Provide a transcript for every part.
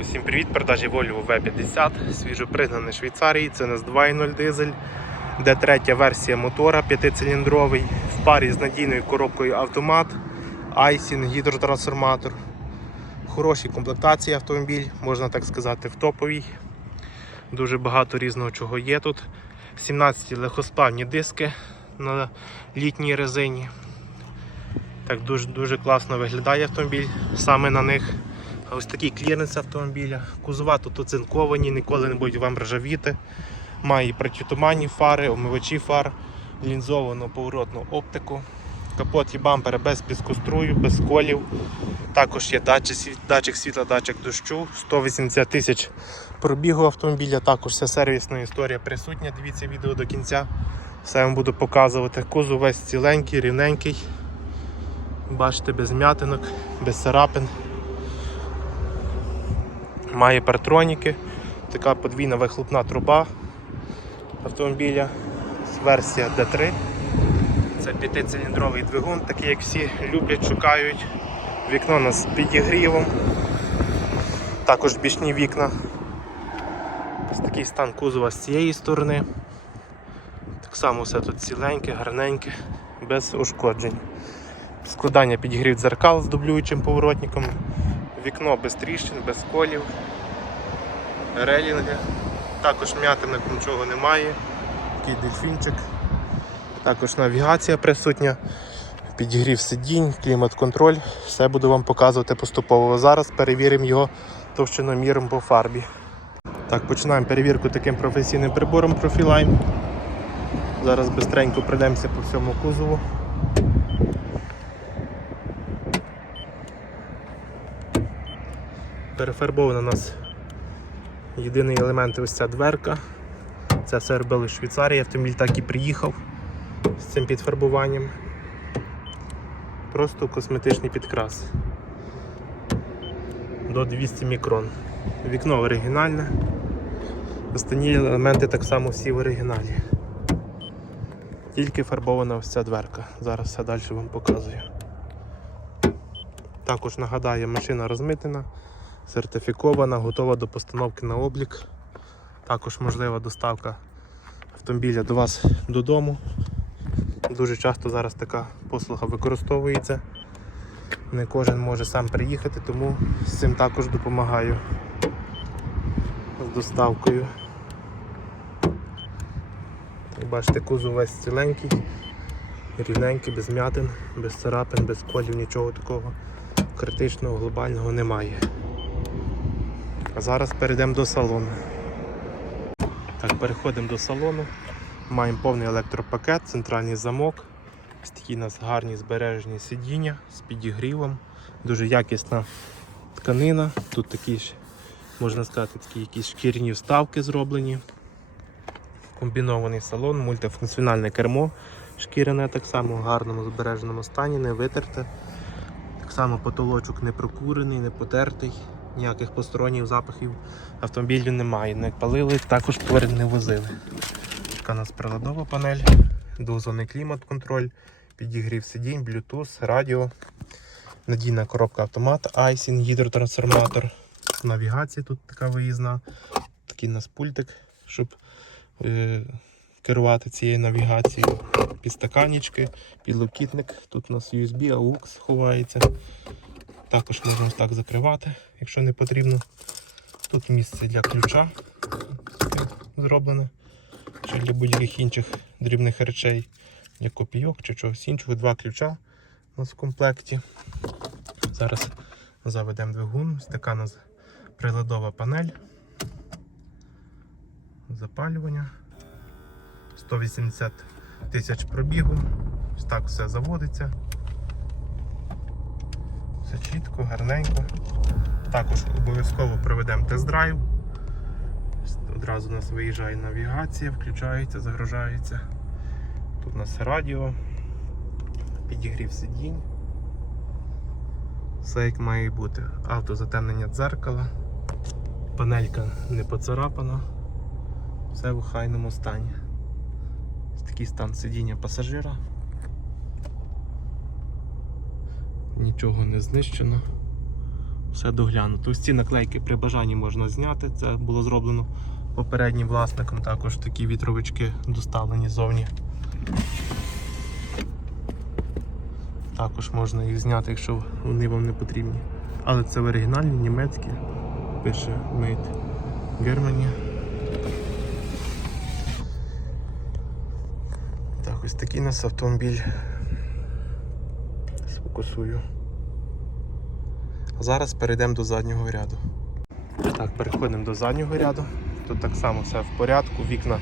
Усім привіт, продажі Volvo V50, свіжопригнаний Швейцарії, це нас 2.0 дизель, де третя версія мотора 5-циліндровий, в парі з надійною коробкою автомат, айсінг, гідротрансформатор. Хороші комплектації автомобіль, можна так сказати, в топовій. Дуже багато різного чого є тут. 17 легкосплавні диски на літній резині. Так дуже, дуже класно виглядає автомобіль саме на них. Ось такий кліренс автомобіля. Кузова тут оцинковані, ніколи не будуть вам ржавіти. Має протитуманні фари, омивачі фар, лінзовану поворотну оптику. Капот і бампери без піскострую, без колів. Також є датчик, світла, датчик дощу, 180 тисяч пробігу автомобіля, також вся сервісна історія присутня. Дивіться відео до кінця. Все вам буду показувати. Кузов весь ціленький, рівненький. Бачите, без м'ятинок, без царапин. Має партроніки, така подвійна вихлопна труба автомобіля. Версія D3. Це п'ятициліндровий двигун, такий як всі люблять, шукають. Вікно у нас з підігрівом. Також бічні вікна. Ось такий стан кузова з цієї сторони. Так само все тут ціленьке, гарненьке, без ушкоджень. Складання підігрів дзеркал з дублюючим поворотником. Вікно без тріщин, без колів, релінги. Також м'ятинок нічого немає. Такий дельфінчик. Також навігація присутня, підігрів сидінь, клімат-контроль. Все буду вам показувати поступово. Зараз перевіримо його товщиноміром по фарбі. Так, починаємо перевірку таким професійним прибором Profiline. Зараз швидко пройдемося по всьому кузову. Перефарбована у нас єдиний елемент ось ця дверка. Це все робили в Швейцарії, автомобіль так і приїхав з цим підфарбуванням. Просто косметичний підкрас. До 200 мікрон. Вікно оригінальне. Останні елементи так само всі в оригіналі. Тільки фарбована ось ця дверка. Зараз все далі вам показую. Також нагадаю, машина розмитена сертифікована, готова до постановки на облік. Також можлива доставка автомобіля до вас додому. Дуже часто зараз така послуга використовується. Не кожен може сам приїхати, тому з цим також допомагаю з доставкою. Так, бачите, кузов весь ціленький, рівненький, без м'ятин, без царапин, без колів, нічого такого критичного, глобального немає. А зараз перейдемо до салону. Так, переходимо до салону. Маємо повний електропакет, центральний замок. Такі у нас гарні збережені сидіння з підігрівом. Дуже якісна тканина. Тут такі ж, можна сказати, такі якісь шкірні вставки зроблені. Комбінований салон, мультифункціональне кермо. Шкіряне так само в гарному збереженому стані, не витерте. Так само потолочок не прокурений, не потертий ніяких посторонніх запахів автомобілю немає. Не палили, також поряд не возили. Така у нас приладова панель, двозонний клімат-контроль, підігрів сидінь, Bluetooth, радіо, надійна коробка автомат, айсінг, гідротрансформатор, навігація тут така виїзна, такий у нас пультик, щоб е, керувати цією навігацією. Підстаканнички, підлокітник, тут у нас USB, AUX ховається. Також можна ось так закривати, якщо не потрібно. Тут місце для ключа зроблене. Чи для будь-яких інших дрібних речей, для копійок чи чогось іншого. Два ключа у нас в комплекті. Зараз заведемо двигун. Ось така у нас приладова панель. Запалювання. 180 тисяч пробігу. Ось так все заводиться. Все чітко, гарненько. Також обов'язково проведемо тест-драйв. Одразу у нас виїжджає навігація, включається, загружається. Тут у нас радіо, підігрів сидінь. Все як має бути. Автозатемнення дзеркала, панелька не поцарапана, все в охайному стані. Такий стан сидіння пасажира. Нічого не знищено. Все доглянуто. Ось ці наклейки при бажанні можна зняти. Це було зроблено попереднім власником. Також такі вітровички доставлені ззовні. Також можна їх зняти, якщо вони вам не потрібні. Але це в оригінальні, німецькі. Пише Made Germany. Так, ось такий у нас автомобіль. Сфокусую. А зараз перейдемо до заднього ряду. Так, переходимо до заднього ряду. Тут так само все в порядку. Вікна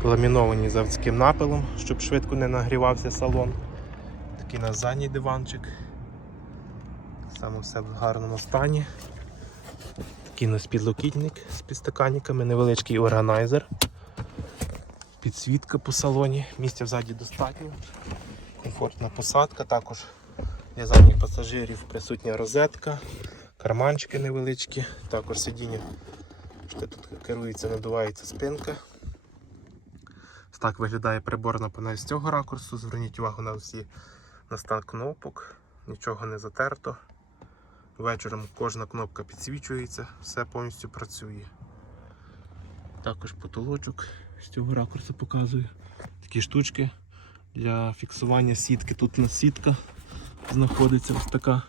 приламіновані заводським напилом, щоб швидко не нагрівався салон. Такий у нас задній диванчик. Так само все в гарному стані. Такий у нас підлокітник з підстаканниками, невеличкий органайзер. Підсвітка по салоні, місця взаді достатньо. Комфортна посадка, також для задніх пасажирів присутня розетка, карманчики невеличкі, також сидіння, що тут керується, надувається спинка. Так виглядає приборна панель з цього ракурсу. Зверніть увагу на всі на стан кнопок, нічого не затерто. Вечором кожна кнопка підсвічується, все повністю працює. Також потолочок з цього ракурсу показую. Такі штучки для фіксування сітки. Тут у нас сітка знаходиться ось така.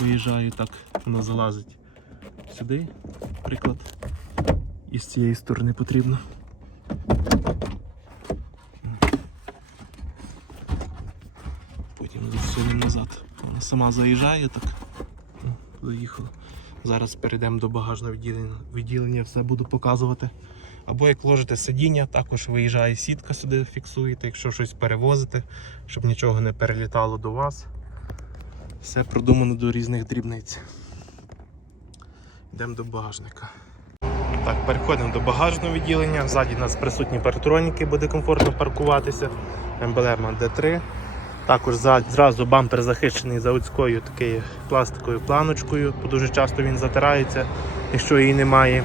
Виїжджаю так, вона залазить сюди, приклад. І з цієї сторони потрібно. Потім засунемо назад. Вона сама заїжджає так. Ну, Заїхала. Зараз перейдемо до багажного відділення, відділення, все буду показувати. Або як ложите сидіння, також виїжджає сітка сюди, фіксуєте, якщо щось перевозите, щоб нічого не перелітало до вас. Все продумано до різних дрібниць. Йдемо до багажника. Так, переходимо до багажного відділення. Ззаді у нас присутні парктроніки, буде комфортно паркуватися. Емблема D3. Також зразу бампер захищений заводською такою пластиковою планочкою, бо дуже часто він затирається, якщо її немає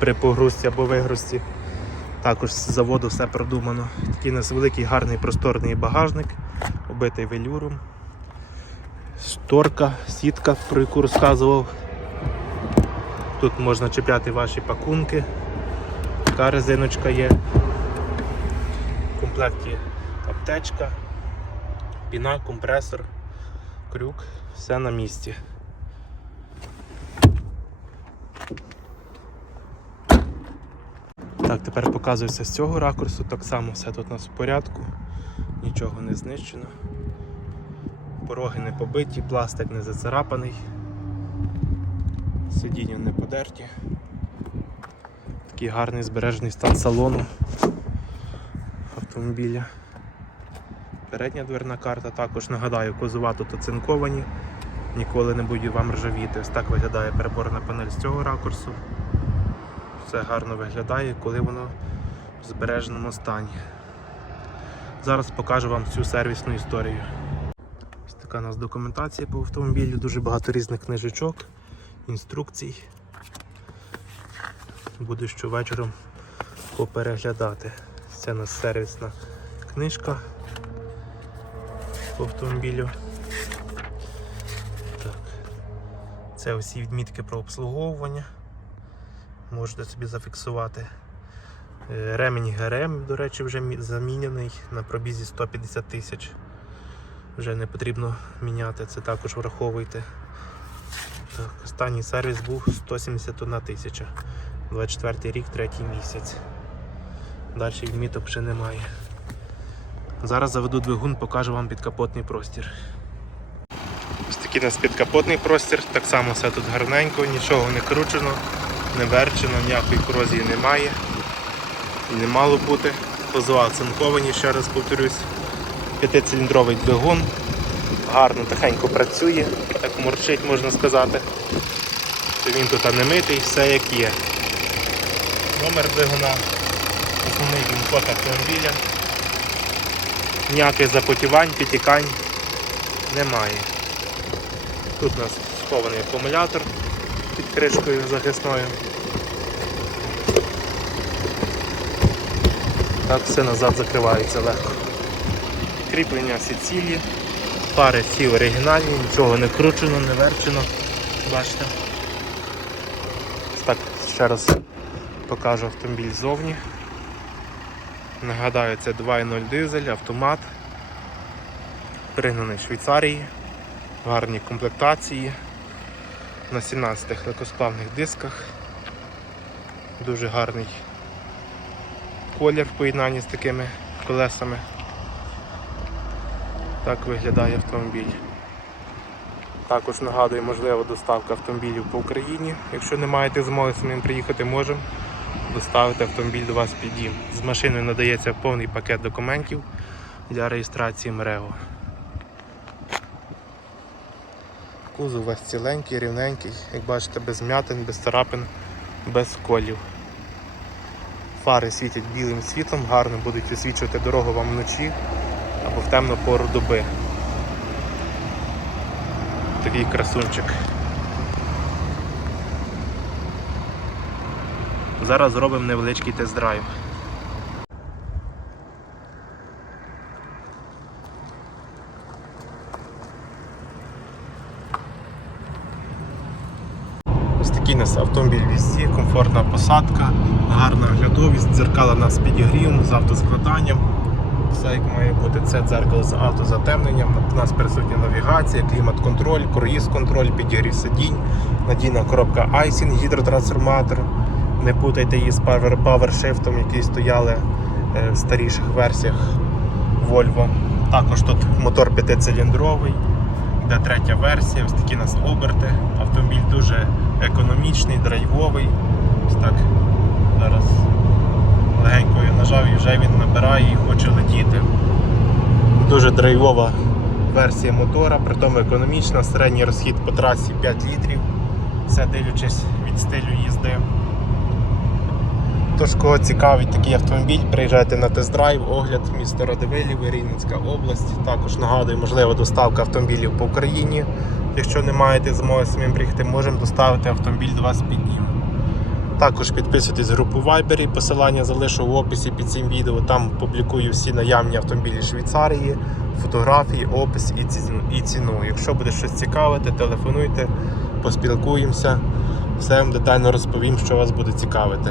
при погрузці або вигрузці. Також з заводу все продумано. Такий у нас великий гарний просторний багажник, обитий велюром. Шторка, сітка, про яку розказував. Тут можна чіпляти ваші пакунки. Така резиночка є. В комплекті аптечка, піна, компресор, крюк, все на місці. Так, тепер показую все з цього ракурсу. Так само все тут у нас в порядку, нічого не знищено. Пороги не побиті, пластик не зацарапаний, сидіння не подерті. Такий гарний збережений стан салону автомобіля. Передня дверна карта також нагадаю, козова тут оцинковані, ніколи не будуть вам ржавіти. Ось так виглядає переборна панель з цього ракурсу. Все гарно виглядає, коли воно в збереженому стані. Зараз покажу вам всю сервісну історію. Ось така у нас документація по автомобілю, дуже багато різних книжечок, інструкцій. Буду щовечором попереглядати. Це у нас сервісна книжка по автомобілю. Так. Це усі відмітки про обслуговування. Можете собі зафіксувати. Е, Ремінь ГРМ, до речі, вже замінений на пробізі 150 тисяч. Вже не потрібно міняти, це також враховуйте. Так, останній сервіс був 171 тисяча. 24 рік, третій місяць. Далі відміток ще немає. Зараз заведу двигун, покажу вам підкапотний простір. Ось такий у нас підкапотний простір, так само все тут гарненько, нічого не кручено, не верчено, ніякої корозії немає. І не мало бути. Козова оцинковані, ще раз повторюсь. П'ятициліндровий двигун. Гарно, тихенько працює, так морчить, можна сказати. Він тут не митий, все як є. Номер двигуна, основний він код автомобіля. Ніяких запотівань, підтікань немає. Тут у нас схований акумулятор під кришкою захисною. Так все назад закривається легко. Кріплення всі цілі, пари всі оригінальні, нічого не кручено, не верчено. Бачите? Так, ще раз покажу автомобіль ззовні. Нагадаю, це 2.0 дизель, автомат. Пригнаний в Швейцарії, гарні комплектації на 17 легкосплавних дисках. Дуже гарний колір в поєднанні з такими колесами. Так виглядає автомобіль. Також нагадую, можлива доставка автомобілів по Україні. Якщо не маєте змоги самим приїхати, можемо доставити автомобіль до вас під дім. З машиною надається повний пакет документів для реєстрації МРЕО. Кузов весь ціленький, рівненький, як бачите, без м'ятин, без царапин, без сколів. Фари світять білим світлом, гарно будуть освічувати дорогу вам вночі або в темну пору доби. Такий красунчик. Зараз зробимо невеличкий тест-драйв. Нас автомобіль візді, комфортна посадка, гарна оглядовість, дзеркала нас з підігрівом, з автоскладанням. Все як має бути. Це дзеркало з автозатемненням. У нас присутня навігація, клімат-контроль, круїз-контроль, підігрів сидінь, надійна коробка Айсін, гідротрансформатор. Не путайте її з Power- PowerShift, які стояли е, в старіших версіях Volvo. Також тут мотор п'ятициліндровий, де третя версія, ось такі у нас оберти. Автомобіль дуже економічний, драйвовий. Так. Зараз легенько я нажав і вже він набирає і хоче летіти. Дуже драйвова версія мотора, при тому економічна, середній розхід по трасі 5 літрів. Все дивлячись від стилю їзди. Тож, кого цікавить такий автомобіль, приїжджайте на тест-драйв, огляд місто Радивилів, Рівненська область. Також нагадую, можливо, доставка автомобілів по Україні. Якщо не маєте змоги самим приїхати, можемо доставити автомобіль до вас під дім. Також підписуйтесь в групу Viber, посилання залишу в описі під цим відео. Там публікую всі наявні автомобілі Швейцарії, фотографії, опис і ціну. Якщо буде щось цікавити, телефонуйте, поспілкуємося. Все вам детально розповім, що вас буде цікавити.